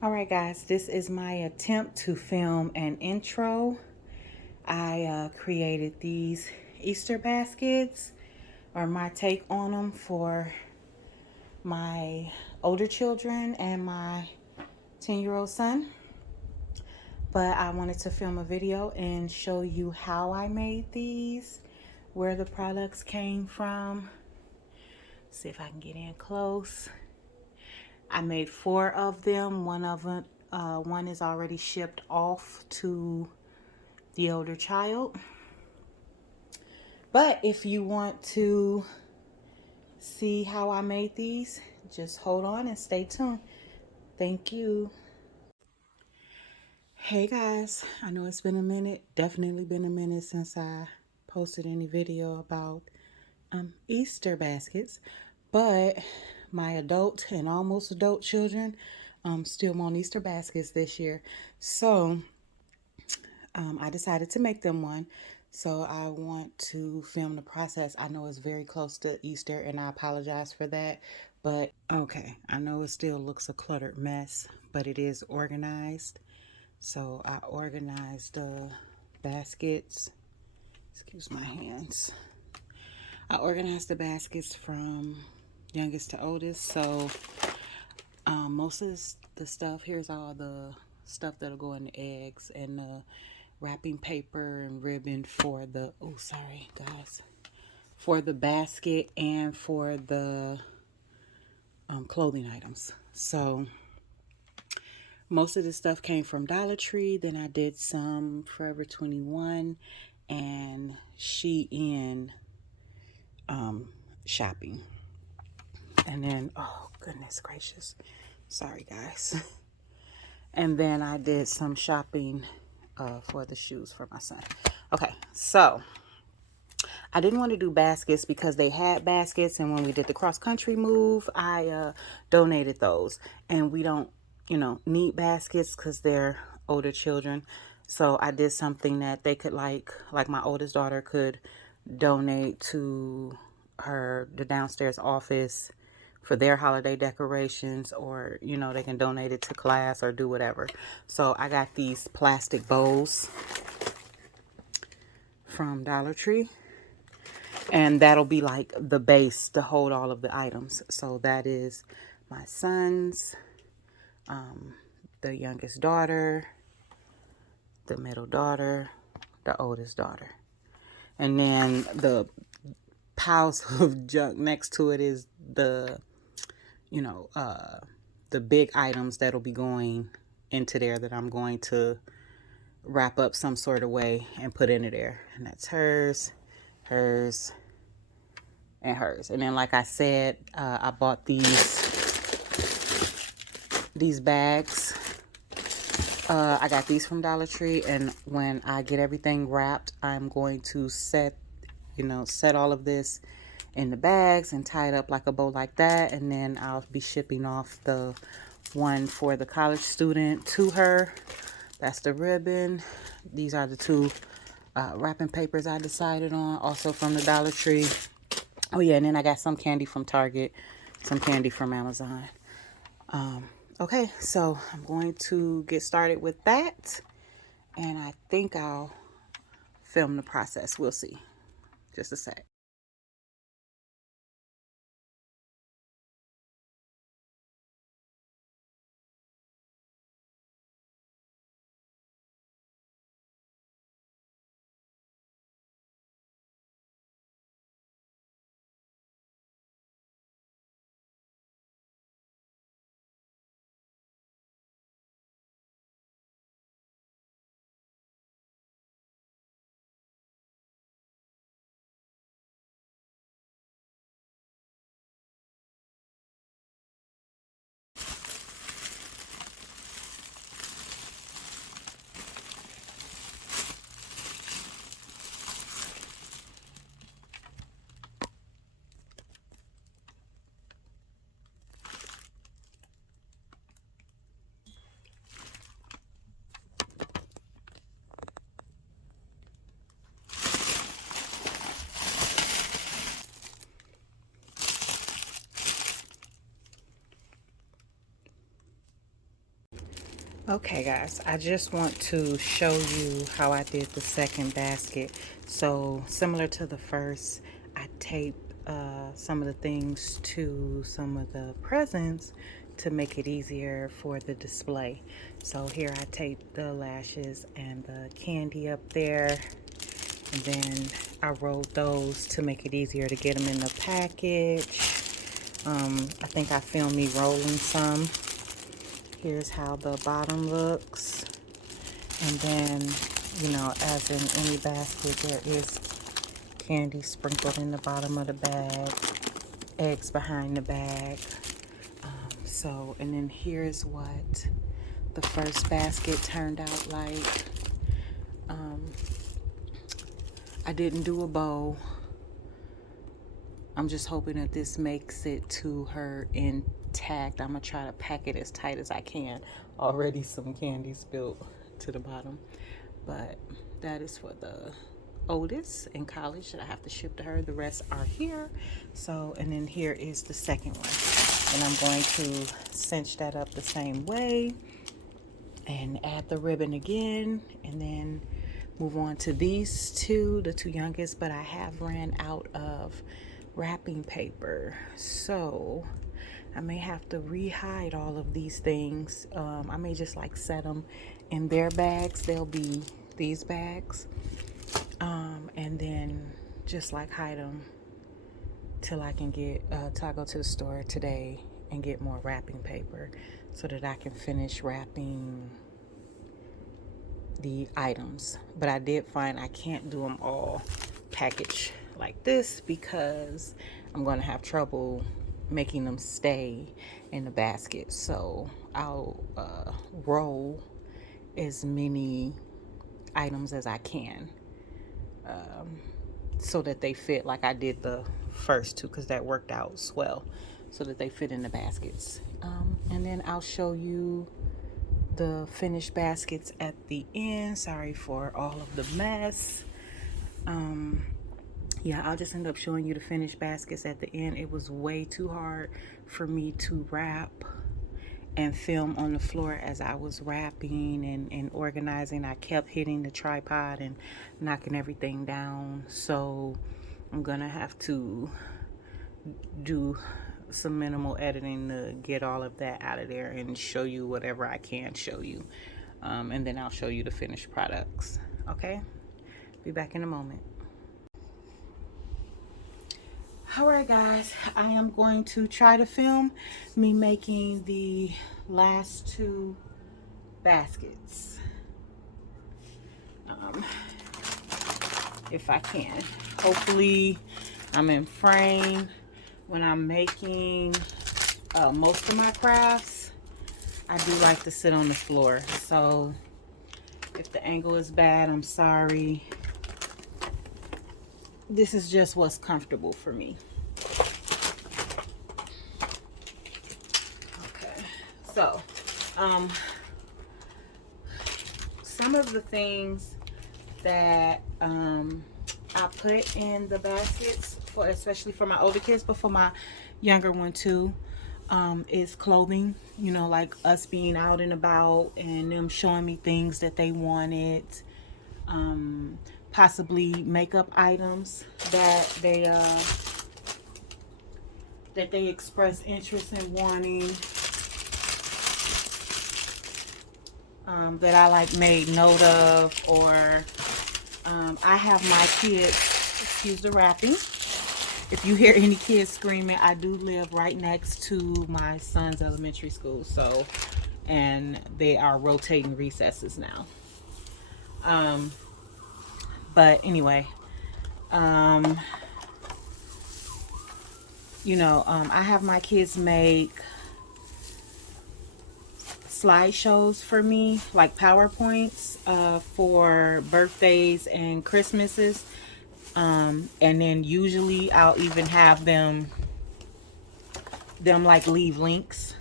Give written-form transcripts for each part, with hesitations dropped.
All right, guys, this is my attempt to film an intro. I created these Easter baskets, or my take on them, for my older children and my 10-year-old son. But I wanted to film a video and show you how I made these, where the products came from. See if I can get in close. I made 4 of them. One is already shipped off to the older child. But if you want to see how I made these, just hold on and stay tuned. Thank you. Hey guys, I know it's been a minute, definitely been a minute since I posted any video about Easter baskets, but my adult and almost adult children still want Easter baskets this year. So I decided to make them one. So I want to film the process. I know it's very close to Easter and I apologize for that. But okay, I know it still looks a cluttered mess, but it is organized. So I organized the baskets. Excuse my hands. I organized the baskets from youngest to oldest. So most of the stuff, here's all the stuff that'll go in the eggs and the wrapping paper and ribbon for the, oh, sorry guys, for the basket and for the clothing items. So most of the stuff came from Dollar Tree. Then I did some Forever 21 and Shein shopping. And then, oh goodness gracious, sorry guys. And then I did some shopping for the shoes for my son. Okay, so I didn't want to do baskets because they had baskets, and when we did the cross country move, I donated those. And we don't, need baskets because they're older children. So I did something that they could like my oldest daughter could donate to the downstairs office for their holiday decorations, or they can donate it to class or do whatever. So I got these plastic bowls from Dollar Tree, and that'll be like the base to hold all of the items. So that is my son's, the youngest daughter, the middle daughter, the oldest daughter. And then the piles of junk next to it is the big items that'll be going into there that I'm going to wrap up some sort of way and put into there. And that's hers, hers, and hers. And then, like I said, I bought these bags. I got these from Dollar Tree, and when I get everything wrapped, I'm going to set all of this in the bags and tie it up like a bow like that, and then I'll be shipping off the one for the college student to her. That's the ribbon. These are the 2 wrapping papers I decided on, also from the Dollar Tree. Oh yeah, and then I got some candy from Target, some candy from Amazon. Okay, so I'm going to get started with that, and I think I'll film the process. We'll see. Just a sec. Okay guys, I just want to show you how I did the second basket. So similar to the first, I taped some of the things to some of the presents to make it easier for the display. So here I taped the lashes and the candy up there, and then I rolled those to make it easier to get them in the package. I think I filmed me rolling some. Here's how the bottom looks. And then, you know, as in any basket, there is candy sprinkled in the bottom of the bag, eggs behind the bag. And then here's what the first basket turned out like. I didn't do a bow. I'm just hoping that this makes it to her intact. I'm gonna try to pack it as tight as I can. Already some candy spilled to the bottom, but that is for the oldest in college that I have to ship to her. The rest are here. So, and then here is the second one, and I'm going to cinch that up the same way and add the ribbon again, and then move on to these two, the two youngest. But I have ran out of wrapping paper, so I may have to re-hide all of these things. I may just like set them in their bags. They'll be these bags, and then just like hide them till I can get till I go to the store today and get more wrapping paper so that I can finish wrapping the items. But I did find I can't do them all packaged like this because I'm going to have trouble making them stay in the basket. So I'll roll as many items as I can so that they fit like I did the first two, because that worked out swell, so that they fit in the baskets. And then I'll show you the finished baskets at the end. Sorry for all of the mess. Yeah, I'll just end up showing you the finished baskets at the end. It was way too hard for me to wrap and film on the floor as I was wrapping and organizing. I kept hitting the tripod and knocking everything down. So I'm gonna have to do some minimal editing to get all of that out of there and show you whatever I can show you. And then I'll show you the finished products. Okay? Be back in a moment. Alright guys, I am going to try to film me making the last two baskets. If I can. Hopefully I'm in frame when I'm making most of my crafts. I do like to sit on the floor, so if the angle is bad, I'm sorry. This is just what's comfortable for me. Okay, so some of the things that I put in the baskets, for especially for my older kids, but for my younger one too, is clothing. You know, like us being out and about and them showing me things that they wanted. Possibly makeup items that they express interest in wanting, that I like made note of, or I have my kids, excuse the rapping, if you hear any kids screaming, I do live right next to my son's elementary school, so, and they are rotating recesses now. But anyway, you know, I have my kids make slideshows for me, like PowerPoints, for birthdays and Christmases. And then usually I'll even have them like leave links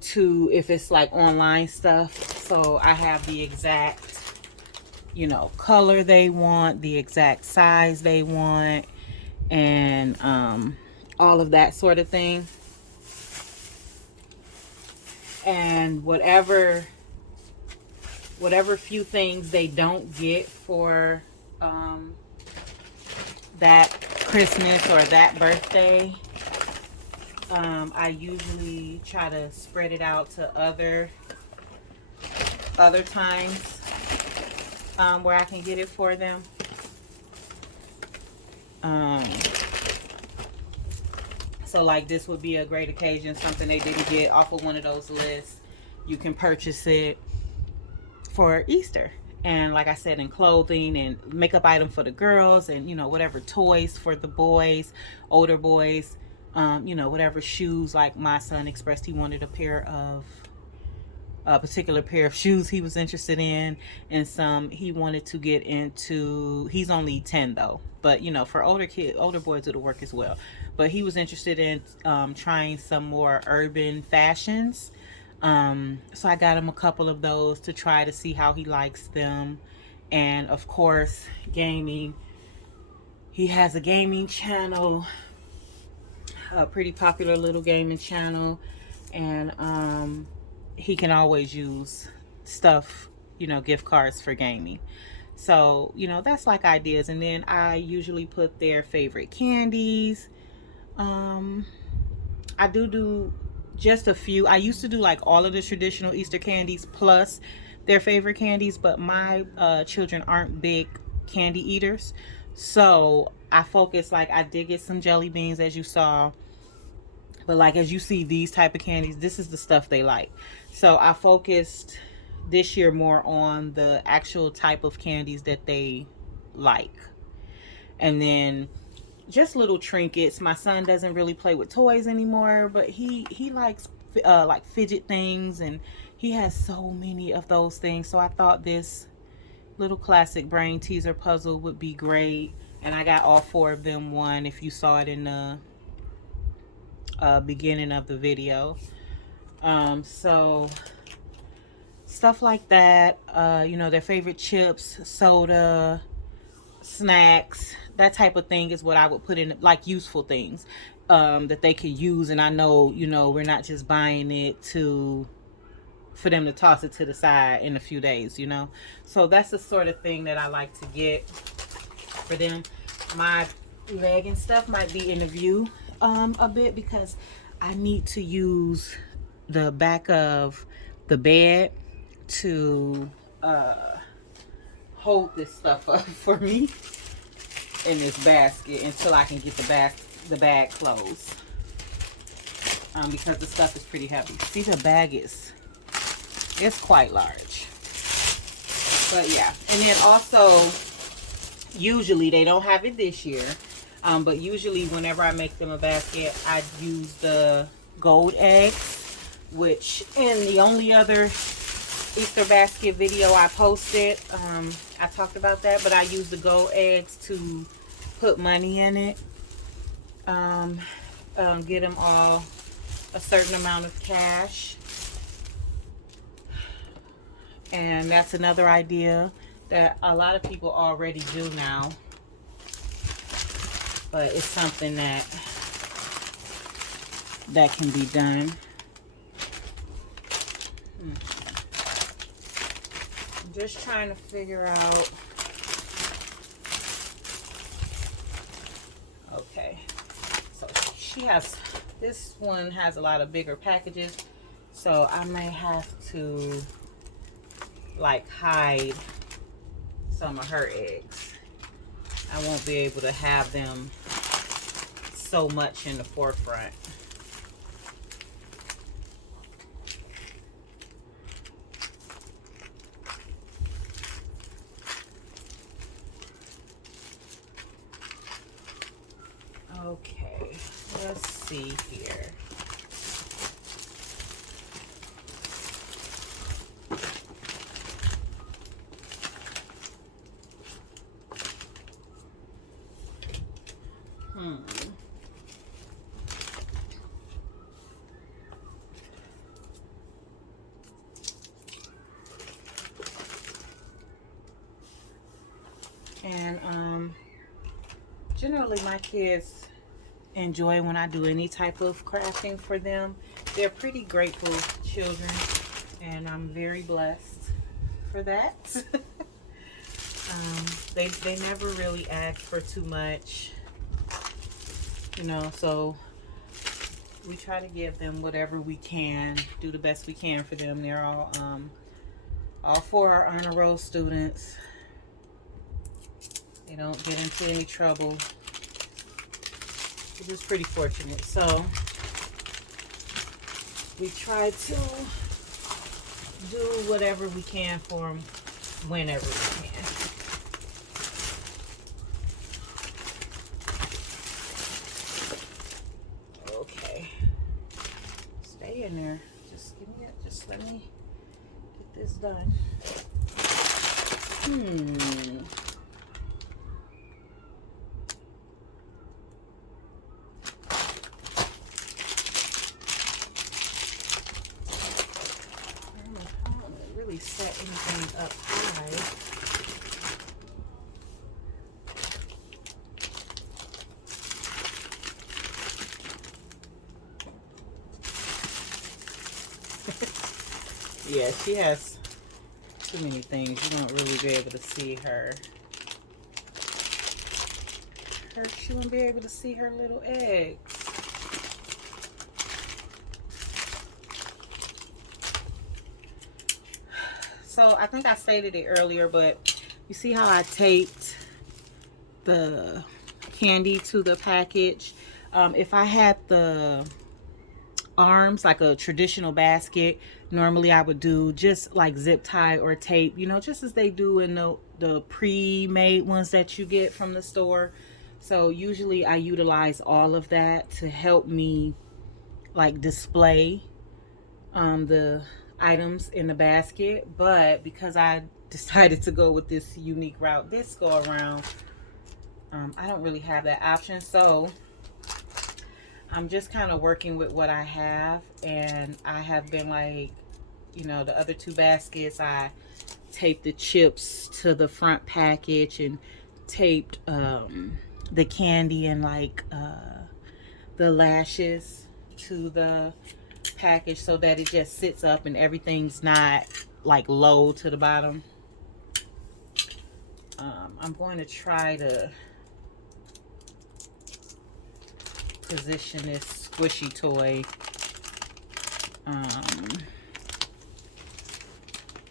to, if it's like online stuff. So I have the exact, you know, color they want, the exact size they want, and all of that sort of thing. And whatever few things they don't get for that Christmas or that birthday, I usually try to spread it out to other times where I can get it for them. So like this would be a great occasion, something they didn't get off of one of those lists. You can purchase it for Easter. And like I said, in clothing and makeup item for the girls, and you know, whatever toys for the boys, older boys, you know, whatever shoes. Like my son expressed he wanted a particular pair of shoes he was interested in, and some he wanted to get into. He's only 10 though, but you know, for older boys it'll work as well. But he was interested in trying some more urban fashions. So I got him a couple of those to try to see how he likes them. And of course, gaming. He has a gaming channel, a pretty popular little gaming channel. And he can always use stuff, you know, gift cards for gaming. So, you know, that's like ideas. And then I usually put their favorite candies. I do just a few. I used to do like all of the traditional Easter candies plus their favorite candies, but my children aren't big candy eaters. So I focus, like I did get some jelly beans as you saw, but like as you see these type of candies, this is the stuff they like. So I focused this year more on the actual type of candies that they like. And then just little trinkets. My son doesn't really play with toys anymore, but he likes like fidget things, and he has so many of those things. So I thought this little classic brain teaser puzzle would be great, and I got all 4 of them one, if you saw it in the beginning of the video. So stuff like that, you know, their favorite chips, soda, snacks, that type of thing is what I would put in, like useful things that they could use. And I know, you know, we're not just buying it for them to toss it to the side in a few days, you know. So that's the sort of thing that I like to get for them. My leg and stuff might be in the view a bit, because I need to use the back of the bed to hold this stuff up for me in this basket until I can get the bag closed, because the stuff is pretty heavy. See, the bag it's quite large. But yeah, and then also usually they don't have it this year, but usually whenever I make them a basket, I use the gold eggs, which in the only other Easter basket video I posted, I talked about that, but I use the gold eggs to put money in it. Get them all a certain amount of cash. And that's another idea that a lot of people already do now, but it's something that can be done. I'm just trying to figure out. Okay, so this one has a lot of bigger packages, so I may have to like hide some of her eggs. I won't be able to have them so much in the forefront. Okay, let's see here. And generally my kids enjoy when I do any type of crafting for them. They're pretty grateful children, and I'm very blessed for that. They never really ask for too much, you know, so we try to give them whatever we can, do the best we can for them. They're all four are honor roll students. They don't get into any trouble, which is pretty fortunate. So we try to do whatever we can for them whenever we can. Okay, stay in there. Just give me it. Just let me get this done. Set anything up high. Yeah, she has too many things. You won't really be able to see her. She won't be able to see her little eggs. So I think I stated it earlier, but you see how I taped the candy to the package? If I had the arms like a traditional basket, normally I would do just like zip tie or tape, you know, just as they do in the pre-made ones that you get from the store. So usually I utilize all of that to help me like display the items in the basket. But because I decided to go with this unique route this go around, I don't really have that option. So I'm just kind of working with what I have, and I have been like, you know, the other two baskets, I taped the chips to the front package and taped the candy and like the lashes to the package so that it just sits up and everything's not like low to the bottom. I'm going to try to position this squishy toy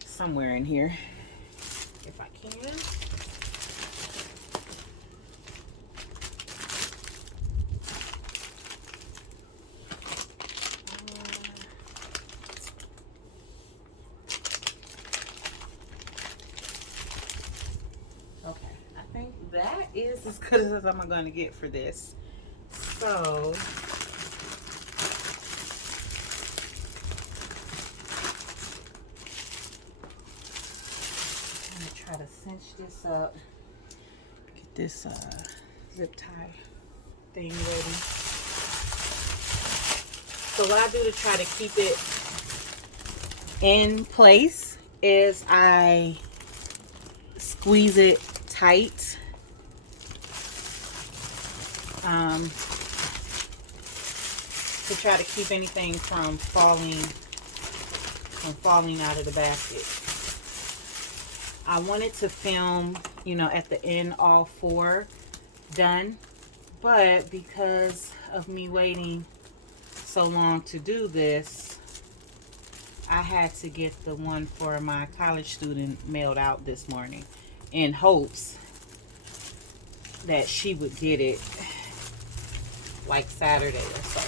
somewhere in here if I can. Okay, I think that is as good as I'm going to get for this. So I'm gonna try to cinch this up, get this zip tie thing ready. So what I do to try to keep it in place is I squeeze it tight. To try to keep anything from falling out of the basket. I wanted to film, you know, at the end all four done, but because of me waiting so long to do this, I had to get the one for my college student mailed out this morning in hopes that she would get it like Saturday or so.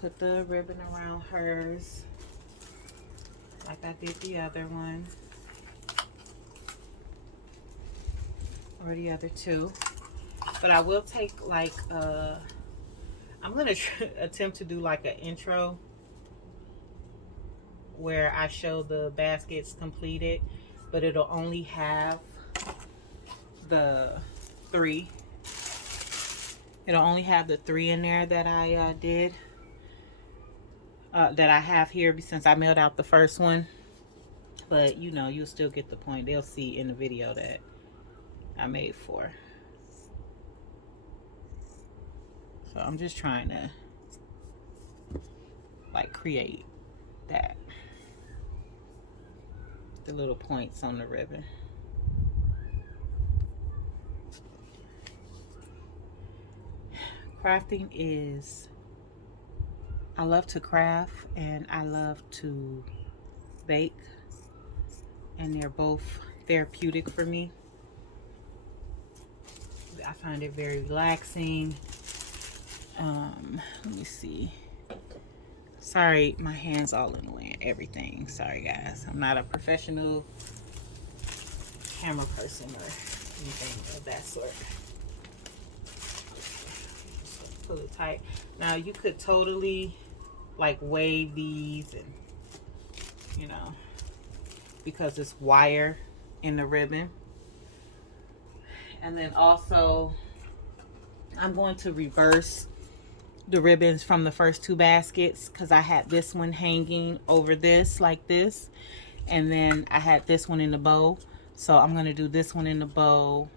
Put the ribbon around hers like I did the other one or the other two. But I will take like I'm gonna attempt to do like an intro where I show the baskets completed, but it'll only have the three. It'll only have the three in there that I did. That I have here since I mailed out the first one. But you know, you'll still get the point. They'll see in the video that I made 4. So I'm just trying to like create that, the little points on the ribbon. Crafting is, I love to craft and I love to bake, and they're both therapeutic for me. I find it very relaxing. Let me see. Sorry, my hands all in the way and everything. Sorry guys, I'm not a professional camera person or anything of that sort. Just pull it tight. Now you could totally like wave these, and you know, because it's wire in the ribbon. And then also I'm going to reverse the ribbons from the first two baskets, because I had this one hanging over this like this, and then I had this one in the bow. So I'm going to do this one in the bow.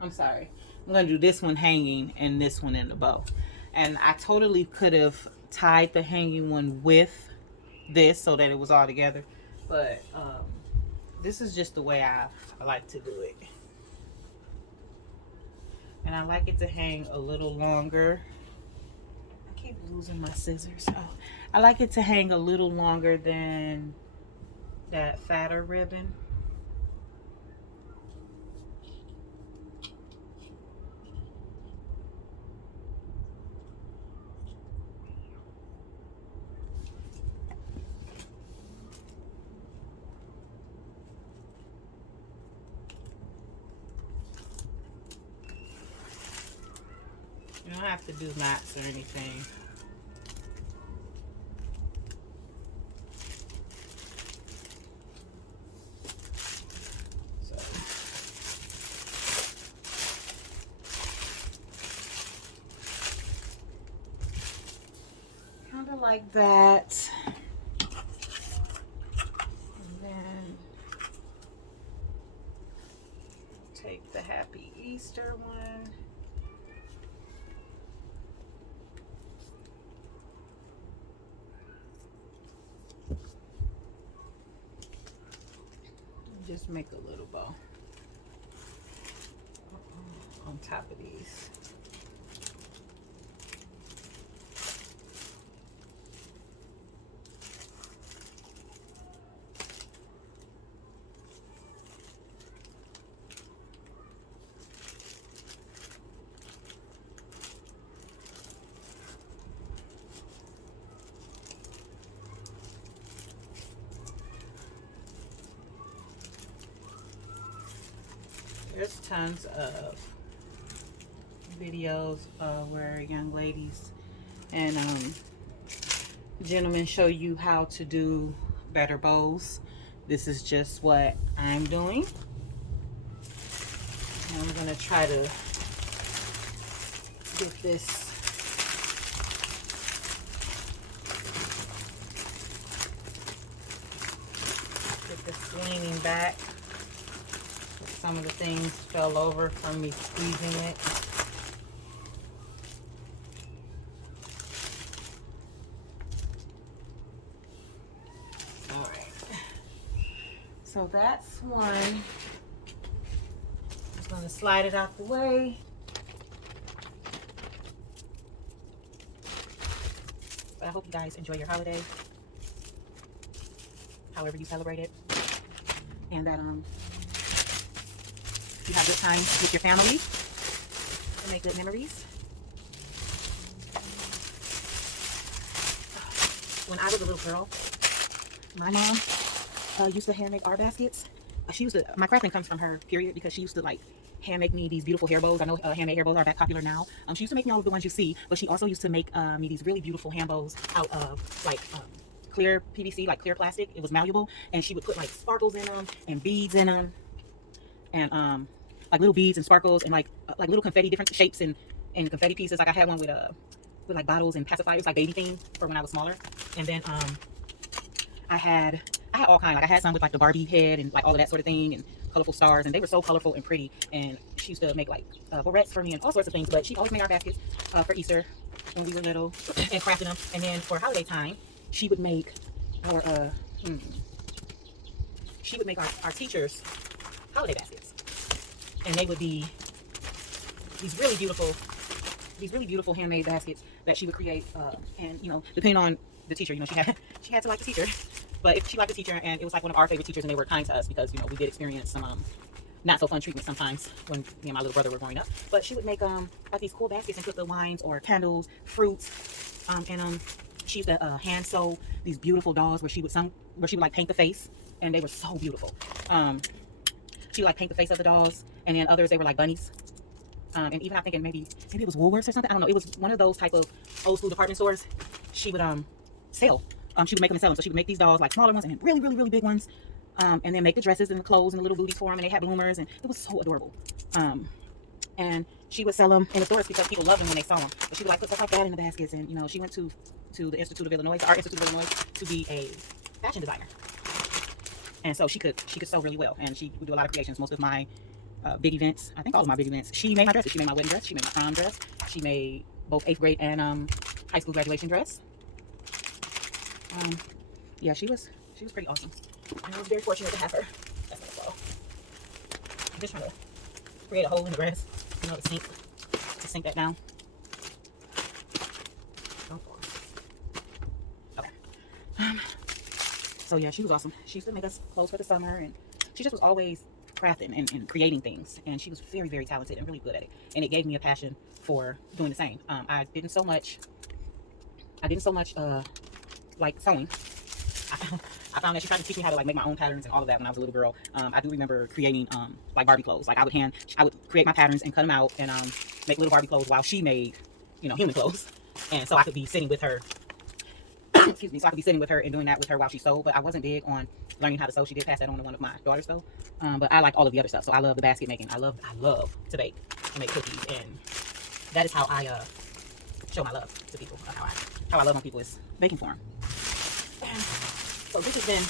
I'm sorry, I'm going to do this one hanging and this one in the bow. And I totally could have tied the hanging one with this so that it was all together, but this is just the way I like to do it. And I like it to hang a little longer. I keep losing my scissors. Oh, I like it to hang a little longer than that fatter ribbon. You don't have to do knots or anything. So, kind of like that. And then take the Happy Easter one. Just make a little bow on top of these. There's tons of videos where young ladies and gentlemen show you how to do better bows. This is just what I'm doing. And I'm gonna try to get this leaning back. Some of the things fell over from me squeezing it. All right. So that's one. Just gonna slide it out the way. But I hope you guys enjoy your holiday, however you celebrate it, and that you have a good time with your family and make good memories. When I was a little girl, my mom used to hand make our baskets. She used to, my crafting comes from her, period, because she used to like hand make me these beautiful hair bows. I know handmade hair bows are that popular now. She used to make me all of the ones you see, but she also used to make me these really beautiful hand bows out of like clear PVC, like clear plastic. It was malleable, and she would put like sparkles in them and beads in them, and like little beads and sparkles and like little confetti, different shapes and confetti pieces. Like I had one with like bottles and pacifiers, like baby theme for when I was smaller. And then I had all kinds. Like I had some with like the Barbie head and like all of that sort of thing, and colorful stars, and they were so colorful and pretty. And she used to make like barrettes for me and all sorts of things. But she always made our baskets for Easter when we were little and crafted them. And then for holiday time, she would make our our teachers holiday baskets, and they would be these really beautiful handmade baskets that she would create. And you know, depending on the teacher, you know, she had to like the teacher, but if she liked the teacher, and it was like one of our favorite teachers, and they were kind to us because, you know, we did experience some not so fun treatment sometimes when me and my little brother were growing up. But she would make like these cool baskets and put the wines or candles, fruits, and she used to hand sew these beautiful dolls where she would like paint the face, and they were so beautiful. She would like paint the face of the dolls, and then others, they were like bunnies. And even I'm thinking maybe it was Woolworths or something. I don't know. It was one of those type of old school department stores. She would sell. She would make them and sell them. So she would make these dolls, like smaller ones and really big ones. And then make the dresses and the clothes and the little booties for them, and they had bloomers, and it was so adorable. And she would sell them in the stores because people loved them when they saw them. But she would like put stuff like that in the baskets. And you know, she went to the Institute of Illinois, Art Institute of Illinois, to be a fashion designer. And so she could sew really well, and she would do a lot of creations. Most of my big events, I think all of my big events, she made my dresses. She made my wedding dress, she made my prom dress, she made both 8th grade and high school graduation dress. Yeah, she was pretty awesome. And I was very fortunate to have her. That's gonna fall. I'm just trying to create a hole in the grass, you know, to sink that down. Don't fall. Okay. So yeah, she was awesome. She used to make us clothes for the summer, and she just was always crafting and creating things. And she was very talented and really good at it. And it gave me a passion for doing the same. I didn't so much like sewing. I found that she tried to teach me how to like make my own patterns and all of that when I was a little girl. I do remember creating like Barbie clothes. Like I would create my patterns and cut them out and make little Barbie clothes while she made, you know, human clothes. And so I could be sitting with her. Excuse me. So I could be sitting with her and doing that with her while she sewed. But I wasn't big on learning how to sew. She did pass that on to one of my daughters though. But I like all of the other stuff. So I love the basket making. I love to bake and make cookies, and that is how I show my love to people. How I love on people is baking for them. So this has been,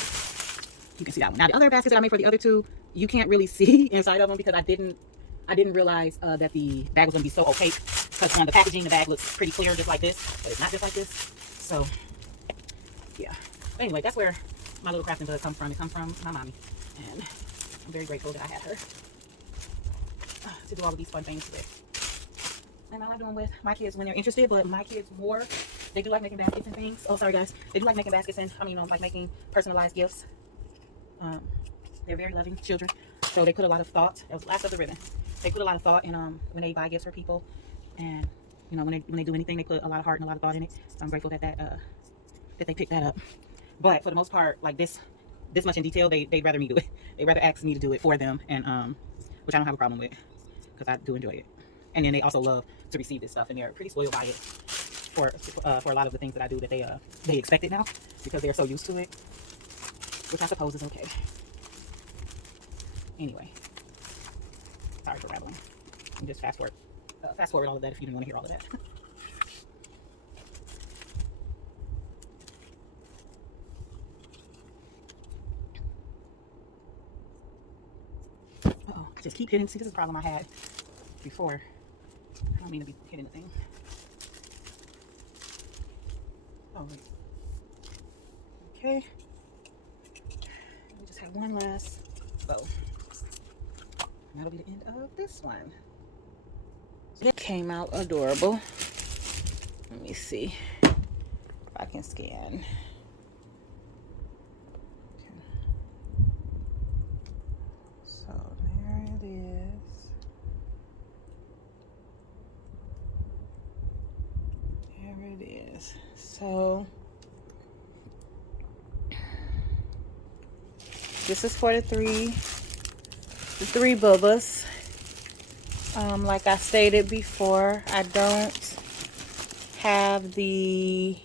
you can see that one. Now the other baskets that I made for the other two, you can't really see inside of them because I didn't realize that the bag was going to be so opaque, because on the packaging the bag looks pretty clear just like this, but it's not just like this. So yeah. But anyway, that's where my little crafting does come from. It comes from my mommy, and I'm very grateful that I had her to do all of these fun things with. And I like doing with my kids when they're interested, but my kids more, they do like making baskets and things. Oh, sorry guys. They do like making baskets and, you know, like making personalized gifts. They're very loving children. So they put a lot of thought. That was the last of the ribbon. They put a lot of thought in when they buy gifts for people. And, you know, when they do anything, they put a lot of heart and a lot of thought in it. So I'm grateful that they picked that up. But for the most part, like this much in detail, they'd rather me do it. They'd rather ask me to do it for them, and which I don't have a problem with, because I do enjoy it. And then they also love to receive this stuff, and they're pretty spoiled by it for a lot of the things that I do, that they expect it now because they're so used to it, which I suppose is okay. Anyway, sorry for rambling. And just fast forward all of that if you didn't want to hear all of that. Uh-oh, I just keep hitting. See, this is a problem I had before. I don't mean to be hitting the thing. Oh, wait. Okay. We just have one last bow. And that'll be the end of this one. It came out adorable. Let me see if I can scan. Okay. So there it is. There it is. So this is for the three Bubbas. Like I stated before, I don't have the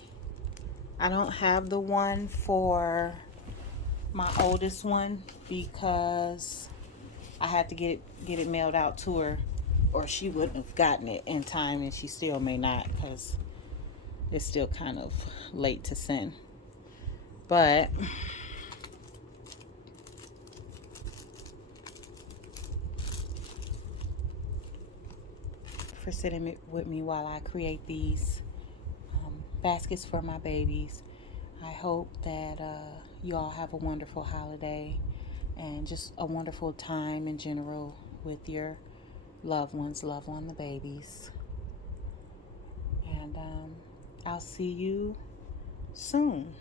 one for my oldest one because I had to get it mailed out to her, or she wouldn't have gotten it in time, and she still may not because it's still kind of late to send. But for sitting with me while I create these baskets for my babies. I hope that you all have a wonderful holiday and just a wonderful time in general with your loved ones. Love on the babies. And I'll see you soon.